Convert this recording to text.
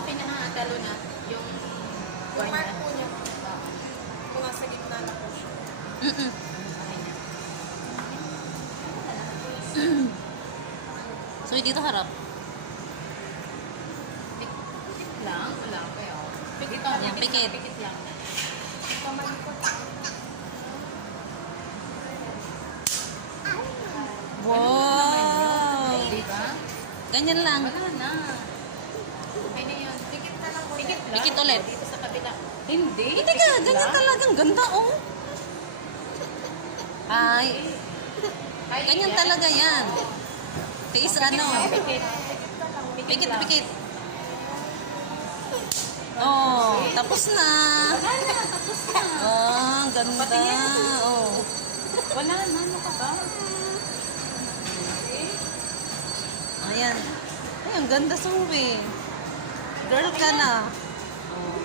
Okay na ha, talo na. Yung Yung mark po niya. Kung nasa gitna na po siya. Okay na. So, dito harap. Pikit lang. Wala pa yun. Pikit Yan, pikit. Pikit lang. Pamalikot. Wow! Diba? Ganyan lang. Wala na. Okay na yun. Pikit na lang po. Pikit lang. Pikit ulit. Dito sa kabila. Hindi. Hindi ka, ganyan talagang ganda, oh. Ay, Ay, ganyan yan. talaga yan. Tiis ano. Pikit. Pikit, lang. pikit. Oh, tapos na. Wala na. Tapos na. Oh, ganda. Patingin. Oh. Wala na. Ano ka ba? Ayan. Ay, ang ganda, Zoe. Girl ka na. Oh.